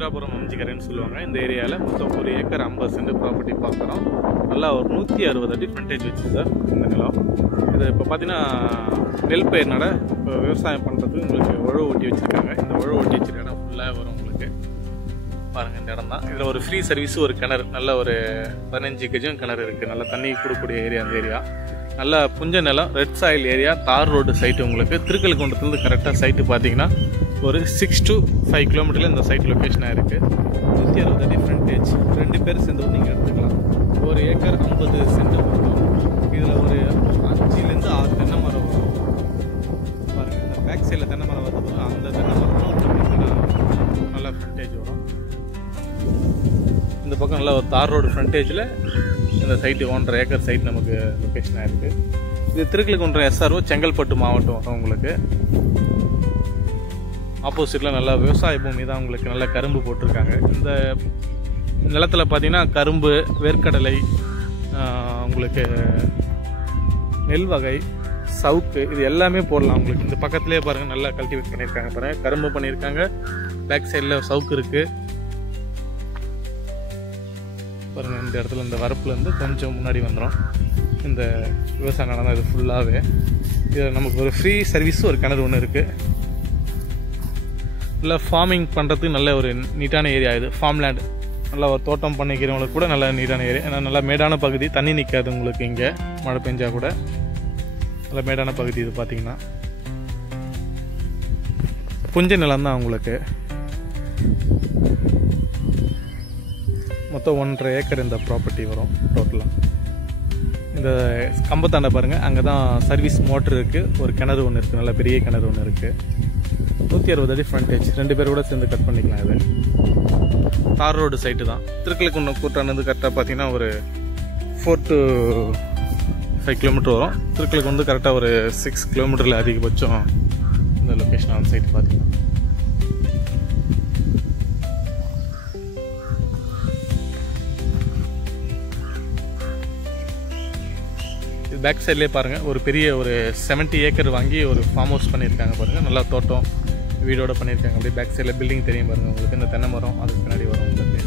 வீராபுரம் அம்ஜிக்கரைன்னு சொல்லுவாங்க. இந்த ஏரியாவில் மொத்தம் 1 ஏக்கர் 50 சென்ட் ப்ராப்பர்ட்டி பார்க்குறோம். நல்லா ஒரு 160 அடி ஃப்ரண்டேஜ் வச்சு சார் இந்த நிலம். இது இப்போ பார்த்தீங்கன்னா நெல் பயிர் நட இப்போ விவசாயம் பண்ணுறதுக்கு உங்களுக்கு உழவு ஓட்டி வச்சுருக்காங்க. இந்த உழவு ஓட்டி வச்சுருக்க இடம் ஃபுல்லாக வரும் உங்களுக்கு. பாருங்கள் இந்த இடம் தான். இதில் ஒரு ஃப்ரீ சர்வீஸு ஒரு கிணறு, நல்ல ஒரு 15 கஜம் கிணறு இருக்குது. நல்லா தண்ணி கொடுக்கக்கூடிய ஏரியா அந்த ஏரியா. நல்லா புஞ்ச நிலம், ரெட் சாயில் ஏரியா, தார் ரோடு சைட்டு உங்களுக்கு. திருக்கல்குன்றத்துலேருந்து கரெக்டாக சைட்டு பார்த்தீங்கன்னா ஒரு 6 to 5 கிலோமீட்டரில் இந்த சைட் லொக்கேஷனாக இருக்குது. 160 அடி ஃப்ரண்டேஜ். 2 பேர் சேர்ந்து நீங்கள் எடுத்துக்கலாம். 1 ஏக்கர் 50 சென்ட் வரும். இதில் ஒரு 5லேருந்து 6 தென்னை மரம் வரும். பாருங்கள் இந்த பேக் சைடில் தென்னை மரம் வருது, அந்த தென்னை மரம் நல்லா ஃப்ரண்டேஜ் வரும். இந்த பக்கம் நல்லா ஒரு தார் ரோடு ஃப்ரண்டேஜில் இந்த சைட்டு 1.5 ஏக்கர் சைட் நமக்கு லொக்கேஷனாக இருக்குது. இது திருக்கல்குன்றம் SRO செங்கல்பட்டு மாவட்டம் வரும் உங்களுக்கு. ஆப்போசிட்டில் நல்லா விவசாய பூமி தான் உங்களுக்கு. நல்லா கரும்பு போட்டிருக்காங்க. இந்த நிலத்தில் பார்த்தீங்கன்னா கரும்பு, வேர்க்கடலை, உங்களுக்கு நெல் வகை, சவுக்கு, இது எல்லாமே போடலாம் உங்களுக்கு. இந்த பக்கத்துலேயே பாருங்கள் நல்லா கல்டிவேட் பண்ணியிருக்காங்க. பாருங்கள் கரும்பு பண்ணியிருக்காங்க. பேக் சைடில் சவுக்கு இருக்குது. பாருங்கள் இந்த இடத்துல இந்த வரப்புலேருந்து கொஞ்சம் முன்னாடி வந்துடும். இந்த விவசாயம் நடந்தால் இது ஃபுல்லாகவே. இதில் நமக்கு ஒரு ஃப்ரீ சர்வீஸும் ஒரு கிணறு ஒன்று இருக்குது. நல்லா ஃபார்மிங் பண்ணுறதுக்கு நல்ல ஒரு நீட்டான ஏரியா இது. ஃபார்ம் லேண்ட், நல்லா ஒரு தோட்டம் பண்ணிக்கிறவங்களுக்கு கூட நல்ல நீட்டான ஏரியா. ஏன்னா நல்லா மேடான பகுதி, தண்ணி நிற்காது உங்களுக்கு. இங்கே மழை பெஞ்சால் கூட நல்லா மேடான பகுதி இது. பார்த்திங்கன்னா புஞ்ச நிலம் தான் உங்களுக்கு. மொத்தம் 1.5 ஏக்கர் இந்த ப்ராப்பர்ட்டி வரும் டோட்டலாக. இந்த கம்பத்தாண்டை பாருங்கள், அங்கே தான் சர்வீஸ் மோட்ரு இருக்குது. ஒரு கிணறு ஒன்று இருக்குது, நல்ல பெரிய கிணறு ஒன்று இருக்குது. 160 அடி ஃப்ரண்டேஜ். 2 பேர் கூட சேர்ந்து கட் பண்ணிக்கலாம். இது தார் ரோடு சைட்டு தான். திருக்கல்குன்றம் கூட்டானது கரெக்டாக பார்த்தீங்கன்னா ஒரு 4 to 5 கிலோமீட்டர் வரும். திருக்கல்குன்றம் கரெக்டாக ஒரு 6 கிலோமீட்டரில் அதிகபட்சம் இந்த லொக்கேஷன் ஆன் சைட்டு பார்த்தீங்கன்னா. இது பேக் சைட்லேயே பாருங்கள் ஒரு பெரிய ஒரு 70 ஏக்கர் வாங்கி ஒரு ஃபார்ம் ஹவுஸ் பண்ணியிருக்காங்க பாருங்கள். நல்லா தோட்டம் வீடோட பண்ணியிருக்காங்க. அப்படியே பேக் சைடில் பில்டிங் தெரியும் பாருங்கள் உங்களுக்கு. இந்த தென்னை மரம் அதுக்கு பின்னாடி வரும் உங்களுக்கு.